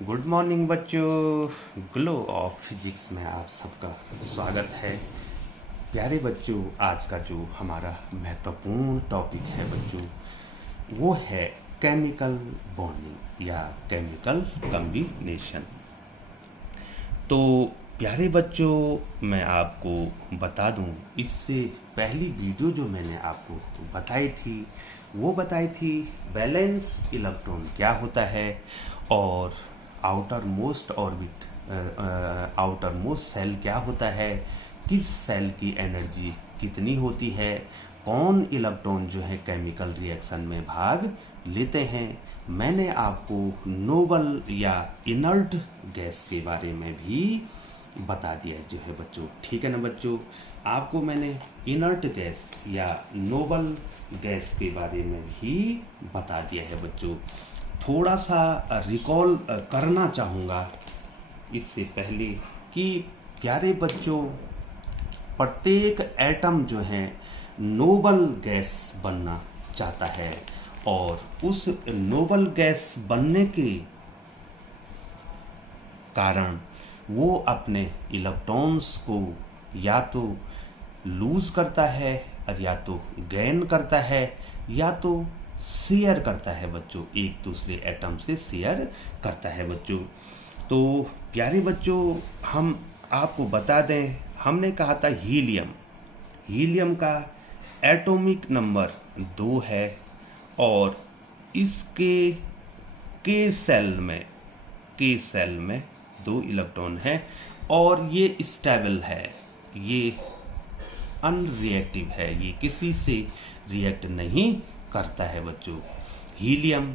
Good morning बच्चों। Glow of physics में आप सबका स्वागत है। प्यारे बच्चों, आज का जो हमारा महत्वपूर्ण टॉपिक है बच्चों, वो है केमिकल बॉन्डिंग या केमिकल कॉम्बिनेशन। तो प्यारे बच्चों, मैं आपको बता दूं, इससे पहली वीडियो जो मैंने आपको बताई थी वो बताई थी वैलेंस इलेक्ट्रॉन क्या होता है और outermost orbit outermost shell क्या होता है, किस सेल की एनर्जी कितनी होती है, कौन इलेक्ट्रॉन जो है केमिकल रिएक्शन में भाग लेते हैं। मैंने आपको नोबल या इनर्ट गैस के बारे में भी बता दिया जो है बच्चों, ठीक है ना बच्चों। आपको मैंने इनर्ट गैस या नोबल गैस के बारे में भी बता दिया है बच्चों। थोड़ा सा रिकॉल करना चाहूँगा इससे पहले कि प्यारे बच्चों, प्रत्येक एटम जो है नोबल गैस बनना चाहता है और उस नोबल गैस बनने के कारण वो अपने इलेक्ट्रॉन्स को या तो लूज करता है और या तो गेन करता है या तो शेयर करता है बच्चों, एक दूसरे एटम से शेयर करता है बच्चों। तो प्यारे बच्चों, हम आपको बता दें, हमने कहा था हीलियम का एटॉमिक नंबर 2 है और इसके के सेल में 2 इलेक्ट्रॉन है और ये स्टेबल है, ये अनरिएक्टिव है, ये किसी से रिएक्ट नहीं करता है बच्चों। हीलियम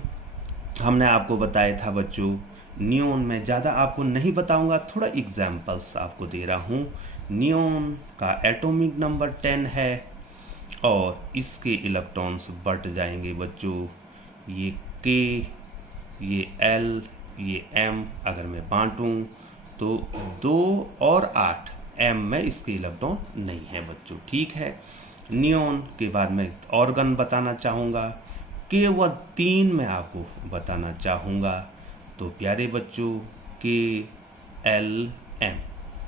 हमने आपको बताया था बच्चों। नियोन में ज़्यादा आपको नहीं बताऊंगा, थोड़ा एग्जाम्पल्स आपको दे रहा हूँ। नियोन का एटॉमिक नंबर 10 है और इसके इलेक्ट्रॉन्स बट जाएंगे बच्चों, ये के, ये एल, ये एम। अगर मैं बांटूं तो 2 और 8 एम में इसके इलेक्ट्रॉन नहीं है बच्चों, ठीक है। नियोन के बाद मैं ऑर्गन बताना चाहूँगा, केवल 3 में आपको बताना चाहूँगा। तो प्यारे बच्चों, के एल एम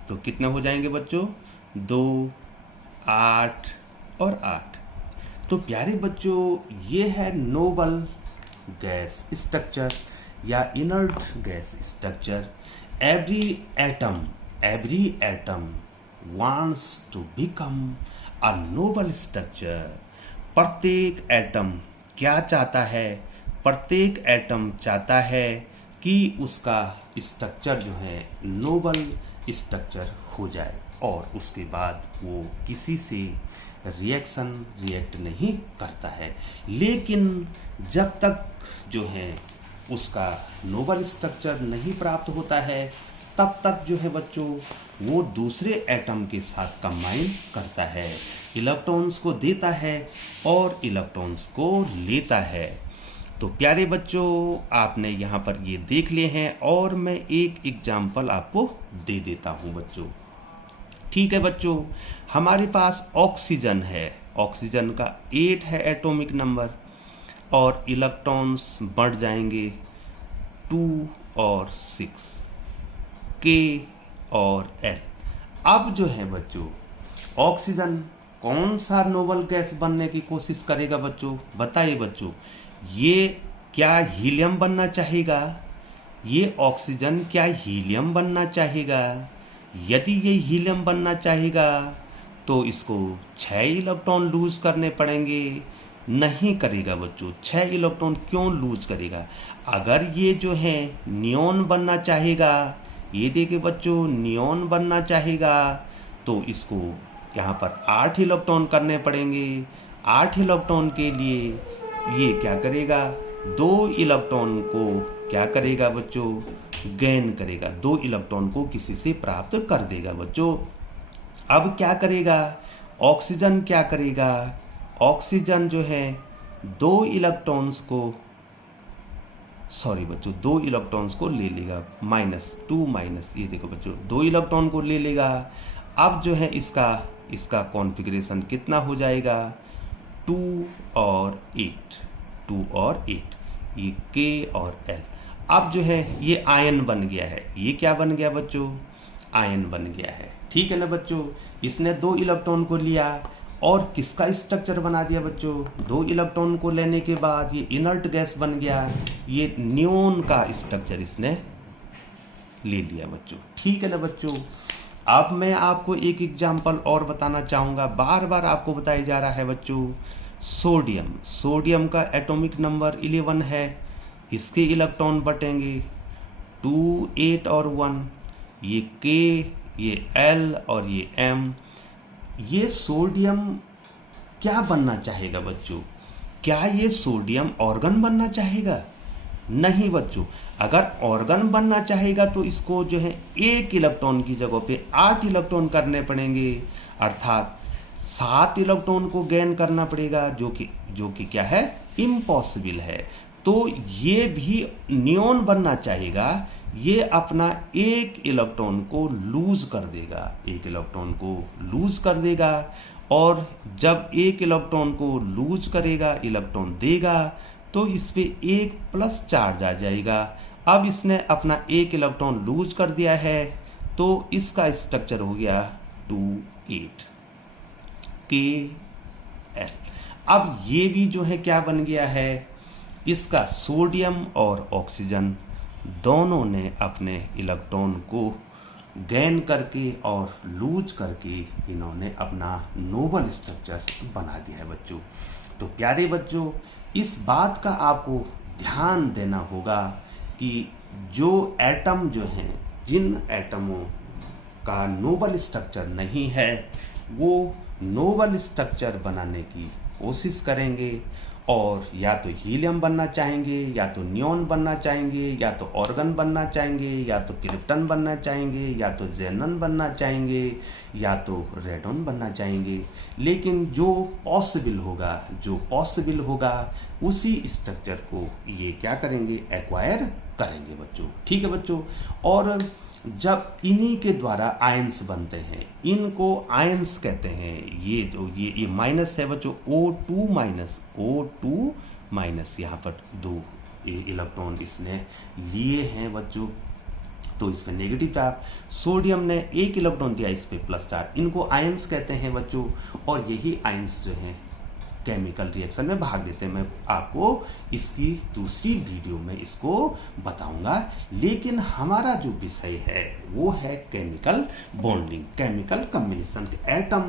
तो कितने हो जाएंगे बच्चों? 2, 8 और 8। तो प्यारे बच्चों, ये है नोबल गैस स्ट्रक्चर या inert gas structure. Every atom wants to become a noble structure। प्रत्येक एटम क्या चाहता है? प्रत्येक एटम चाहता है कि उसका स्ट्रक्चर जो है नोबल स्ट्रक्चर हो जाए और उसके बाद वो किसी से रिएक्ट नहीं करता है। लेकिन जब तक जो है उसका नोबल स्ट्रक्चर नहीं प्राप्त होता है, तब तक जो है बच्चों वो दूसरे एटम के साथ कंबाइन करता है, इलेक्ट्रॉन्स को देता है और इलेक्ट्रॉन्स को लेता है। तो प्यारे बच्चों, आपने यहाँ पर ये देख लिए हैं और मैं एक एग्जाम्पल आपको दे देता हूँ बच्चों, ठीक है बच्चों। हमारे पास ऑक्सीजन है, ऑक्सीजन का 8 है एटॉमिक नंबर और इलेक्ट्रॉन्स बढ़ जाएंगे 2 और 6, के और एल। अब जो है बच्चों, ऑक्सीजन कौन सा नोबल गैस बनने की कोशिश करेगा बच्चों? बताइए बच्चों, ये क्या हीलियम बनना चाहेगा? ये ऑक्सीजन क्या हीलियम बनना चाहेगा? यदि ये हीलियम बनना चाहेगा तो इसको 6 इलेक्ट्रॉन लूज करने पड़ेंगे। नहीं करेगा बच्चों, 6 इलेक्ट्रॉन क्यों लूज करेगा? अगर ये जो है नियोन बनना चाहेगा, ये देखिए बच्चों, नियोन बनना चाहेगा तो इसको यहाँ पर 8 इलेक्ट्रॉन करने पड़ेंगे। 8 इलेक्ट्रॉन के लिए ये क्या करेगा? 2 इलेक्ट्रॉन को क्या करेगा बच्चों? गेन करेगा, 2 इलेक्ट्रॉन को किसी से प्राप्त कर देगा बच्चों। अब क्या करेगा ऑक्सीजन? क्या करेगा ऑक्सीजन? जो है 2 इलेक्ट्रॉन्स को, सॉरी बच्चों, 2 इलेक्ट्रॉन्स को ले लेगा, -2 ये देखो बच्चों, 2 इलेक्ट्रॉन को ले लेगा। अब जो है इसका कॉन्फ़िगरेशन कितना हो जाएगा? 2 और 8, 2 और 8, ये के और एल। अब जो है ये आयन बन गया है। ये क्या बन गया बच्चों? आयन बन गया है। ठीक है ना बच्चों, इसने 2 इलेक्ट्रॉन को लिया और किसका स्ट्रक्चर बना दिया बच्चों? 2 इलेक्ट्रॉन को लेने के बाद ये इनर्ट गैस बन गया, ये नियोन का स्ट्रक्चर इसने ले लिया बच्चों। ठीक है ना बच्चों, अब मैं आपको एक एग्जांपल और बताना चाहूंगा, बार बार आपको बताया जा रहा है बच्चों। सोडियम का एटॉमिक नंबर 11 है, इसके इलेक्ट्रॉन बटेंगे 2, 8 और 1, ये K, ये L और ये M। ये सोडियम क्या बनना चाहेगा बच्चों? क्या ये सोडियम ऑर्गन बनना चाहेगा? नहीं बच्चों, अगर ऑर्गन बनना चाहेगा तो इसको जो है 1 इलेक्ट्रॉन की जगह पे 8 इलेक्ट्रॉन करने पड़ेंगे, अर्थात 7 इलेक्ट्रॉन को गेन करना पड़ेगा, जो कि क्या है? इम्पॉसिबल है। तो ये भी नियोन बनना चाहेगा, ये अपना 1 इलेक्ट्रॉन को लूज कर देगा, 1 इलेक्ट्रॉन को लूज कर देगा। और जब 1 इलेक्ट्रॉन को लूज करेगा, इलेक्ट्रॉन देगा, तो इस पे 1 प्लस चार्ज आ जाएगा। अब इसने अपना 1 इलेक्ट्रॉन लूज कर दिया है, तो इसका स्ट्रक्चर हो गया 2, 8 KL। अब ये भी जो है क्या बन गया है? इसका सोडियम और ऑक्सीजन दोनों ने अपने इलेक्ट्रॉन को गेन करके और लूज करके इन्होंने अपना नोबल स्ट्रक्चर बना दिया है बच्चों। तो प्यारे बच्चों, इस बात का आपको ध्यान देना होगा कि जो एटम जो हैं, जिन एटमों का नोबल स्ट्रक्चर नहीं है, वो नोबल स्ट्रक्चर बनाने की कोशिश करेंगे और या तो हीलियम बनना चाहेंगे, या तो नियोन बनना चाहेंगे, या तो ऑर्गन बनना चाहेंगे, या तो क्रिप्टन बनना चाहेंगे, या तो जेनन बनना चाहेंगे, या तो रेडॉन बनना चाहेंगे। लेकिन जो पॉसिबल होगा उसी स्ट्रक्चर को ये क्या करेंगे? एक्वायर करेंगे बच्चों। ठीक है बच्चों, और जब इन्हीं के द्वारा आयंस बनते हैं, इनको आयंस कहते हैं। ये जो ये माइनस है बच्चों, O2 माइनस, यहाँ पर 2 इलेक्ट्रॉन इसने लिए हैं बच्चों, तो इसमें नेगेटिव चार्ज। सोडियम ने 1 इलेक्ट्रॉन दिया, इस पे प्लस चार्ज। इनको आयंस कहते हैं बच्चों, और यही आयंस जो हैं केमिकल रिएक्शन में भाग देते हैं। मैं आपको इसकी दूसरी वीडियो में इसको बताऊंगा। लेकिन हमारा जो विषय है वो है chemical bonding, chemical combination. Atom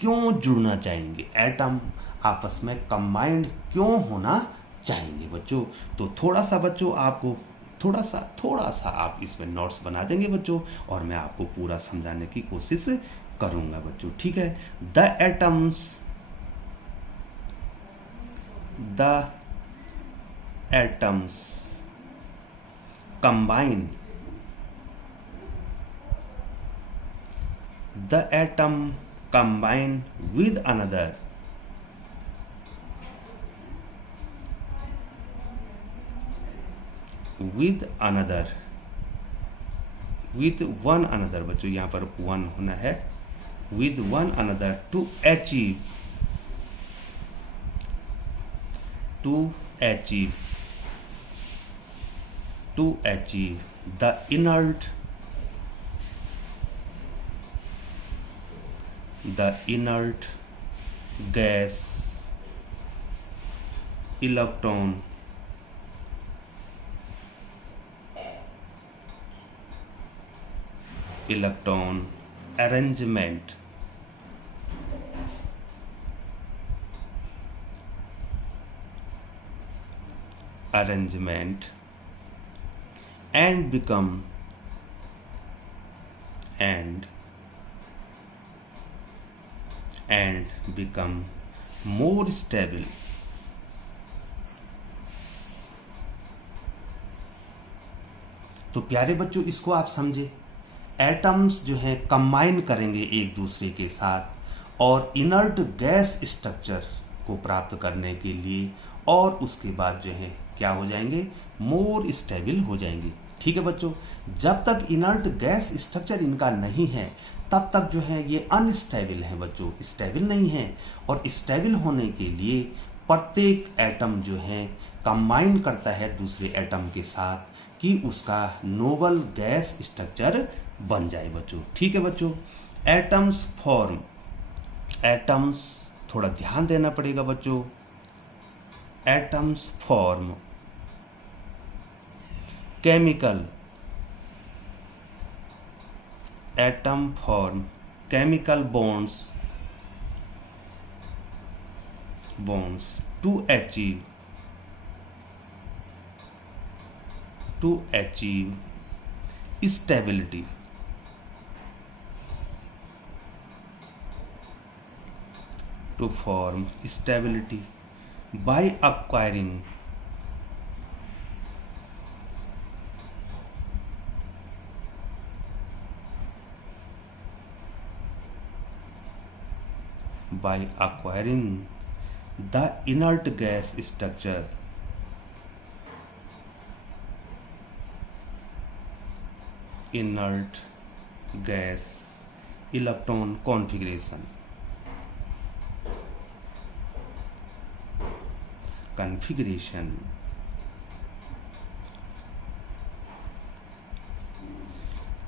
क्यों जुड़ना चाहेंगे, एटम आपस में कंबाइंड क्यों होना चाहेंगे बच्चों? तो थोड़ा सा बच्चों आपको थोड़ा सा आप इसमें नोट्स बना देंगे बच्चों, और मैं आपको पूरा समझाने की कोशिश करूंगा बच्चों। ठीक है, the atoms combine, the atom combine with another, with one another बच्चों, यहाँ पर one होना है, with one another to achieve the inert gas electron arrangement and become more stable तो प्यारे बच्चों, इसको आप समझे, एटम्स जो है कंबाइन करेंगे एक दूसरे के साथ और इनर्ट गैस स्ट्रक्चर को प्राप्त करने के लिए, और उसके बाद जो है क्या हो जाएंगे? मोर स्टेबल हो जाएंगे। ठीक है बच्चों, जब तक इनर्ट गैस स्ट्रक्चर इनका नहीं है तब तक जो है ये अनस्टेबल है बच्चों, स्टेबल नहीं है। और स्टेबल होने के लिए प्रत्येक एटम जो है कंबाइन करता है दूसरे एटम के साथ कि उसका नोबल गैस स्ट्रक्चर बन जाए बच्चों। ठीक है बच्चों, एटम्स फॉर्म, एटम्स थोड़ा ध्यान देना पड़ेगा बच्चों। Atoms form chemical, atom form chemical bonds to achieve stability, to form stability by acquiring the inert gas structure, inert gas electron configuration,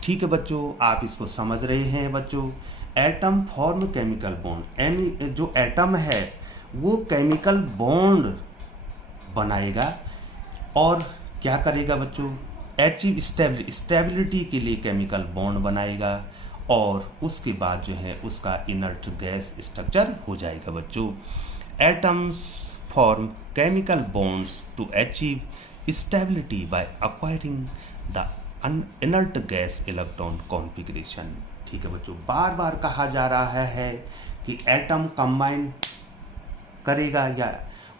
ठीक है बच्चों, आप इसको समझ रहे हैं बच्चों। एटम फॉर्म केमिकल बॉन्ड, जो एटम है वो केमिकल बॉन्ड बनाएगा और क्या करेगा बच्चों, अचीव स्टेबिलिटी के लिए केमिकल बॉन्ड बनाएगा और उसके बाद जो है उसका इनर्ट गैस स्ट्रक्चर हो जाएगा बच्चों। Atoms form chemical bonds to achieve stability by acquiring the inert gas electron configuration. ठीक है बच्चों, बार बार कहा जा रहा है कि एटम कंबाइन करेगा या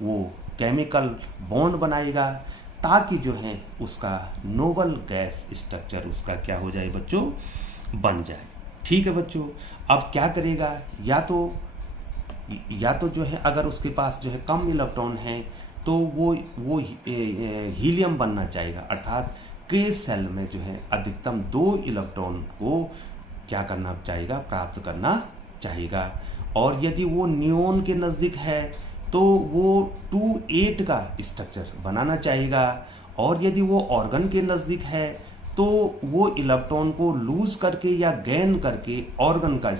वो केमिकल बॉन्ड बनाएगा ताकि जो है उसका नोबल गैस स्ट्रक्चर उसका क्या हो जाए बच्चों, बन जाए। ठीक है बच्चों, अब क्या करेगा, या तो जो है अगर उसके पास जो है कम इलेक्ट्रॉन है तो वो हीलियम बनना चाहेगा, अर्थात के सेल में जो है अधिकतम 2 इलेक्ट्रॉन को क्या करना चाहेगा, प्राप्त करना चाहेगा। और यदि वो नियोन के नज़दीक है तो वो 2-8 का स्ट्रक्चर बनाना चाहेगा, और यदि वो ऑर्गन के नज़दीक है तो वो इलेक्ट्रॉन को लूज करके या गेन करके ऑर्गन का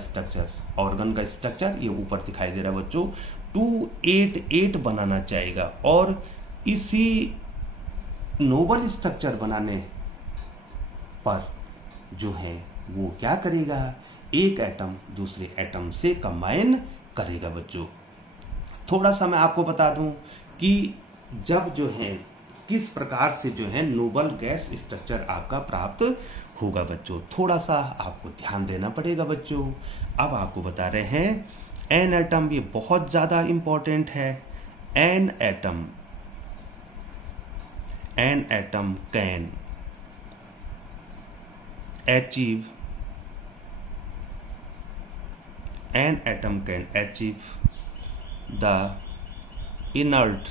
स्ट्रक्चर ये ऊपर दिखाई दे रहा है बच्चों 2-8-8 बनाना चाहेगा। और इसी नोबल स्ट्रक्चर बनाने पर जो है वो क्या करेगा, एक एटम दूसरे एटम से कंबाइन करेगा बच्चों। थोड़ा सा मैं आपको बता दूं कि जब जो है किस प्रकार से जो है नोबल गैस स्ट्रक्चर आपका प्राप्त होगा बच्चों, थोड़ा सा आपको ध्यान देना पड़ेगा बच्चों। अब आपको बता रहे हैं एन एटम, ये बहुत ज्यादा इंपॉर्टेंट है। An atom can achieve the inert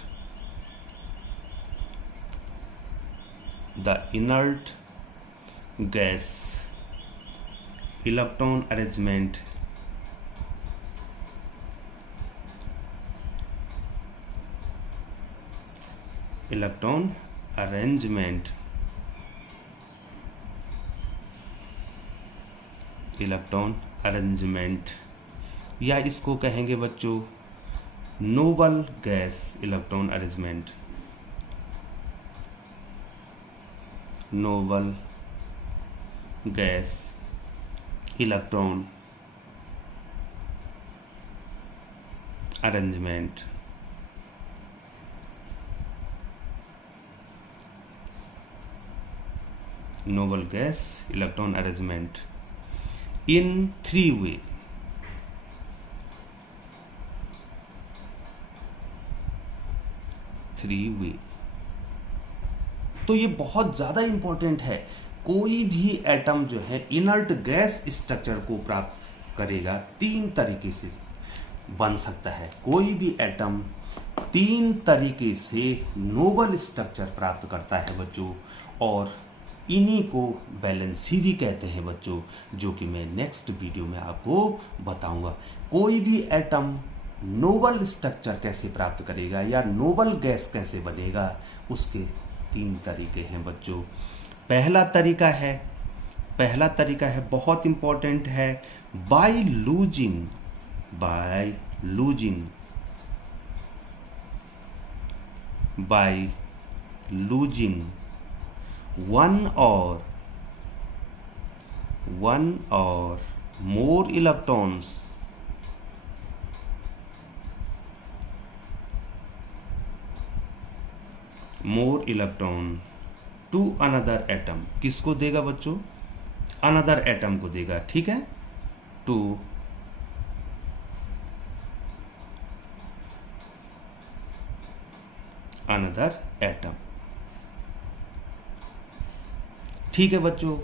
gas electron arrangement या इसको कहेंगे बच्चों noble gas electron arrangement, noble gas electron arrangement. noble gas electron arrangement in 3 way। तो ये बहुत ज्यादा इंपॉर्टेंट है। कोई भी एटम जो है इनर्ट गैस स्ट्रक्चर को प्राप्त करेगा 3 तरीके से बन सकता है। कोई भी एटम 3 तरीके से नोबल स्ट्रक्चर प्राप्त करता है बच्चों, और इन्हीं को वैलेंसी भी कहते हैं बच्चों, जो कि मैं नेक्स्ट वीडियो में आपको बताऊंगा। कोई भी एटम नोबल स्ट्रक्चर कैसे प्राप्त करेगा या नोबल गैस कैसे बनेगा, उसके 3 तरीके हैं बच्चों। पहला तरीका है बहुत इंपॉर्टेंट है, by losing one or more electron to another atom. किसको देगा बच्चों? अनदर एटम को देगा, ठीक है, टू अनदर एटम। ठीक है बच्चों,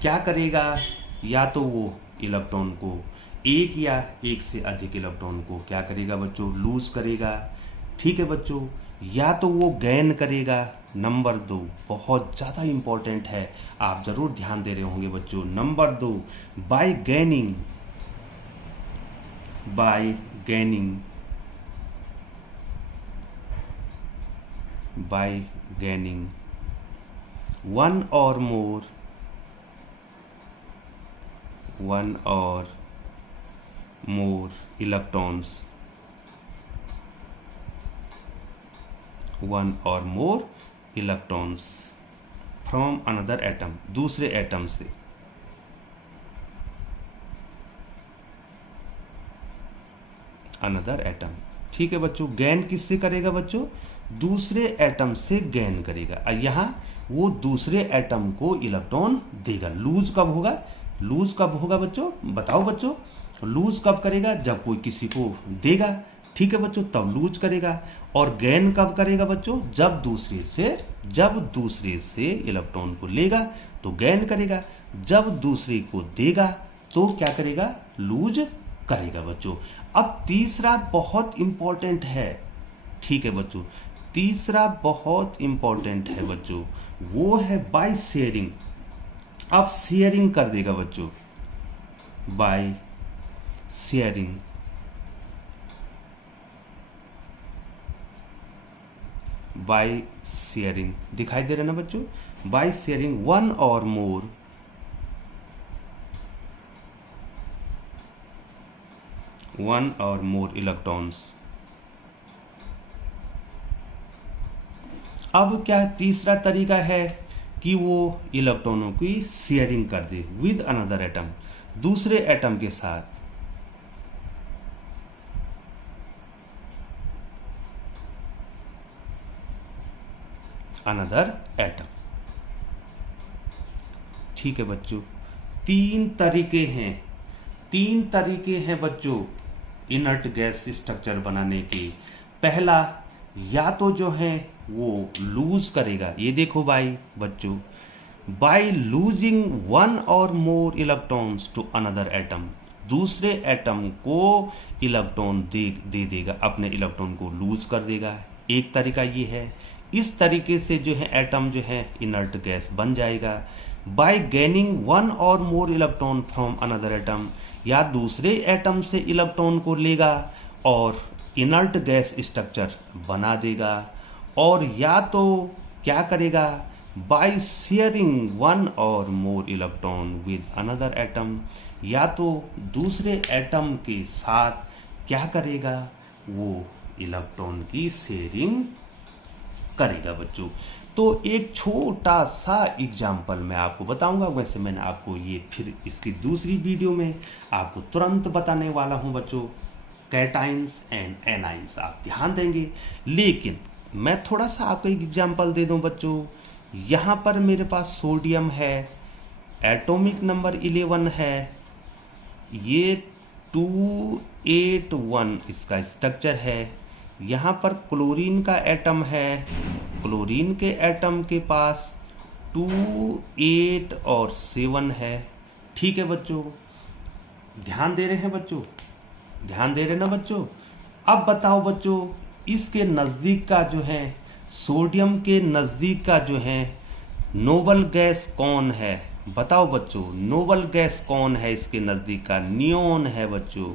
क्या करेगा? या तो वो इलेक्ट्रॉन को एक या एक से अधिक इलेक्ट्रॉन को क्या करेगा बच्चों? लूज करेगा। ठीक है बच्चों, या तो वो गेन करेगा। नंबर 2 बहुत ज़्यादा इंपॉर्टेंट है, आप जरूर ध्यान दे रहे होंगे बच्चों। Number 2, bye गैनिंग one or more electrons from another atom, दूसरे एटम से। अनदर एटम, ठीक है बच्चों। गैन किससे करेगा बच्चों? दूसरे एटम से गैन करेगा। और यहां वो दूसरे एटम को इलेक्ट्रॉन देगा। लूज कब होगा बच्चों? बताओ बच्चों, लूज कब करेगा? जब कोई किसी को देगा, ठीक है बच्चों, तब लूज करेगा। और गैन कब करेगा बच्चों? जब दूसरे से इलेक्ट्रॉन को लेगा तो गैन करेगा, जब दूसरे को देगा तो क्या करेगा? लूज करेगा बच्चों। अब तीसरा बहुत इंपॉर्टेंट है, ठीक है बच्चों, तीसरा बहुत इंपॉर्टेंट है बच्चों, वो है बाय शेयरिंग। अब शेयरिंग कर देगा बच्चों, बाय शेयरिंग। दिखाई दे रहा है ना बच्चों? By sharing one or more electrons. अब क्या तीसरा तरीका है कि वो इलेक्ट्रॉनों की शेयरिंग कर दे विद अनदर एटम, दूसरे एटम के साथ। अनदर एटम, ठीक है बच्चों। तीन तरीके हैं बच्चों इनर्ट गैस स्ट्रक्चर बनाने के। पहला, या तो जो है वो लूज करेगा, ये देखो भाई बच्चों, bye losing one or more electrons to another atom, दूसरे एटम को इलेक्ट्रॉन दे देगा, अपने इलेक्ट्रॉन को लूज कर देगा। एक तरीका ये है। इस तरीके से जो है एटम जो है इनर्ट गैस बन जाएगा। Bye गैनिंग one or more electron from another atom, या दूसरे एटम से इलेक्ट्रॉन को लेगा और इनर्ट गैस स्ट्रक्चर बना देगा। और या तो क्या करेगा? By sharing one or more electron with another atom, या तो दूसरे एटम के साथ क्या करेगा? वो इलेक्ट्रॉन की शेयरिंग करेगा बच्चों। तो एक छोटा सा एग्जाम्पल मैं आपको बताऊंगा। वैसे मैंने आपको ये फिर इसकी दूसरी वीडियो में आपको तुरंत बताने वाला हूं बच्चों, कैटाइंस एंड एनाइंस, आप ध्यान देंगे। लेकिन मैं थोड़ा सा आपको एक एग्जाम्पल दे दूं बच्चों। यहां पर मेरे पास सोडियम है, एटॉमिक नंबर 11 है, ये 281 इसका स्ट्रक्चर है। यहां पर क्लोरीन का एटम है, क्लोरीन के एटम के पास 2, 8 और 7 है। ठीक है बच्चों, ध्यान दे रहे हैं बच्चों? ध्यान दे रहे ना बच्चों? अब बताओ बच्चों, इसके नजदीक का जो है, सोडियम के नजदीक का जो है नोबल गैस कौन है? बताओ बच्चों, नोबल गैस कौन है इसके नजदीक का? नियोन है बच्चों,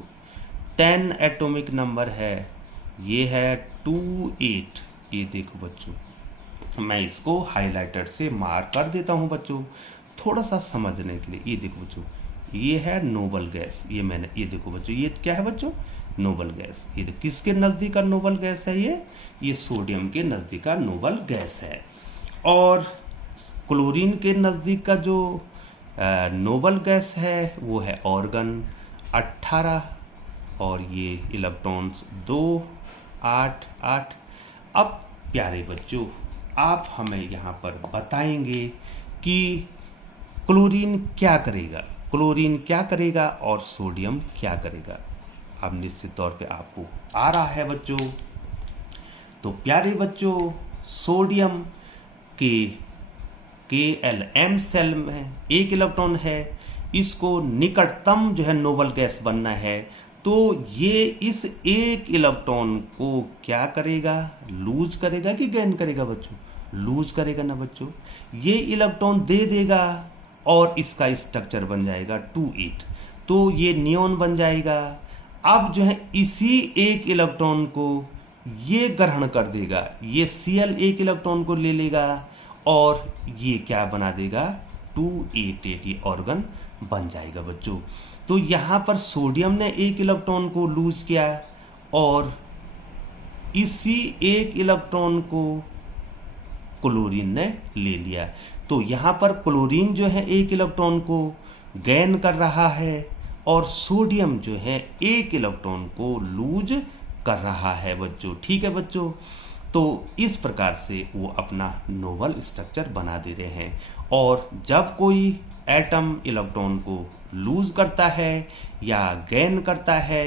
10 एटॉमिक नंबर है, ये है 28। ये देखो बच्चों, मैं इसको हाइलाइटर से मार्क कर देता हूं बच्चों थोड़ा सा समझने के लिए। ये देखो बच्चों, ये है नोबल गैस। ये देखो बच्चों, ये क्या है बच्चों? Noble gas. ये देखो किसके नजदीक का नोबल गैस है? ये सोडियम के नजदीक का नोबल गैस है। और क्लोरीन के नजदीक का जो नोबल गैस है वो है ऑर्गन 18, और ये इलेक्ट्रॉन्स 2, 8, 8। अब प्यारे बच्चों, आप हमें यहाँ पर बताएंगे कि क्लोरीन क्या करेगा, क्लोरीन क्या करेगा और सोडियम क्या करेगा। अब निश्चित तौर पे आपको आ रहा है बच्चों। तो प्यारे बच्चों, सोडियम के Kl सेल में एक इलेक्ट्रॉन है, इसको निकटतम जो है नोबल गैस बनना है, तो ये इस एक इलेक्ट्रॉन को क्या करेगा? लूज करेगा कि गेन करेगा बच्चों? लूज करेगा ना बच्चों। ये इलेक्ट्रॉन दे देगा और इसका स्ट्रक्चर बन जाएगा 28, तो ये नियॉन बन जाएगा। अब जो है इसी एक इलेक्ट्रॉन को ये ग्रहण कर देगा, ये Cl एक इलेक्ट्रॉन को ले लेगा और ये क्या बना देगा? 288, ये ऑर्गन बन जाएगा बच्चों। तो यहां पर सोडियम ने एक इलेक्ट्रॉन को लूज किया और इसी एक इलेक्ट्रॉन को क्लोरीन ने ले लिया। तो यहां पर क्लोरीन जो है एक इलेक्ट्रॉन को गेन कर रहा है और सोडियम जो है एक इलेक्ट्रॉन को लूज कर रहा है बच्चों। ठीक है बच्चों, तो इस प्रकार से वो अपना नोबल स्ट्रक्चर बना दे रहे हैं। और जब कोई एटम इलेक्ट्रॉन को लूज करता है या गेन करता है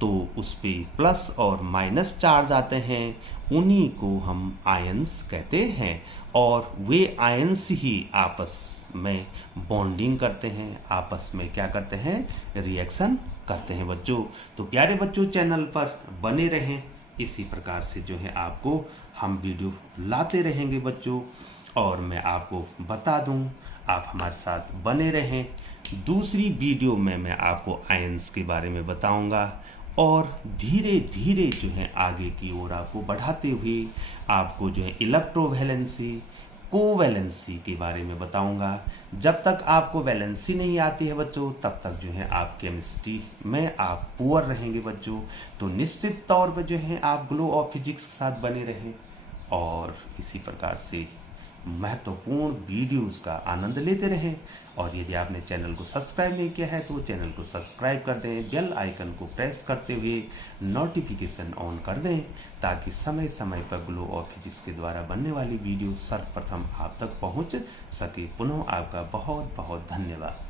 तो उस पे प्लस और माइनस चार्ज आते हैं, उन्हीं को हम आयंस कहते हैं। और वे आयंस ही आपस में बॉन्डिंग करते हैं, आपस में क्या करते हैं? रिएक्शन करते हैं बच्चों। तो प्यारे बच्चों, चैनल पर बने रहें, इसी प्रकार से जो है आपको हम वीडियो लाते रहेंगे बच्चों। और मैं आपको बता दूं, आप हमारे साथ बने रहें। दूसरी वीडियो में मैं आपको आयंस के बारे में बताऊंगा और धीरे धीरे जो है आगे की ओर आपको बढ़ाते हुए आपको जो है इलेक्ट्रोवैलेंसी, कोवैलेंसी के बारे में बताऊंगा। जब तक आपको वैलेंसी नहीं आती है बच्चों, तब तक जो है आप केमिस्ट्री में आप पुअर रहेंगे बच्चों। तो निश्चित तौर पर जो है आप ग्लो ऑफ फिजिक्स के साथ बने रहें और इसी प्रकार से महत्वपूर्ण वीडियोस का आनंद लेते रहें। और यदि आपने चैनल को सब्सक्राइब नहीं किया है तो चैनल को सब्सक्राइब कर दें, बेल आइकन को प्रेस करते हुए नोटिफिकेशन ऑन कर दें, ताकि समय समय पर ग्लो ऑफ फिजिक्स के द्वारा बनने वाली वीडियो सर्वप्रथम आप तक पहुंच सके। पुनः आपका बहुत बहुत धन्यवाद।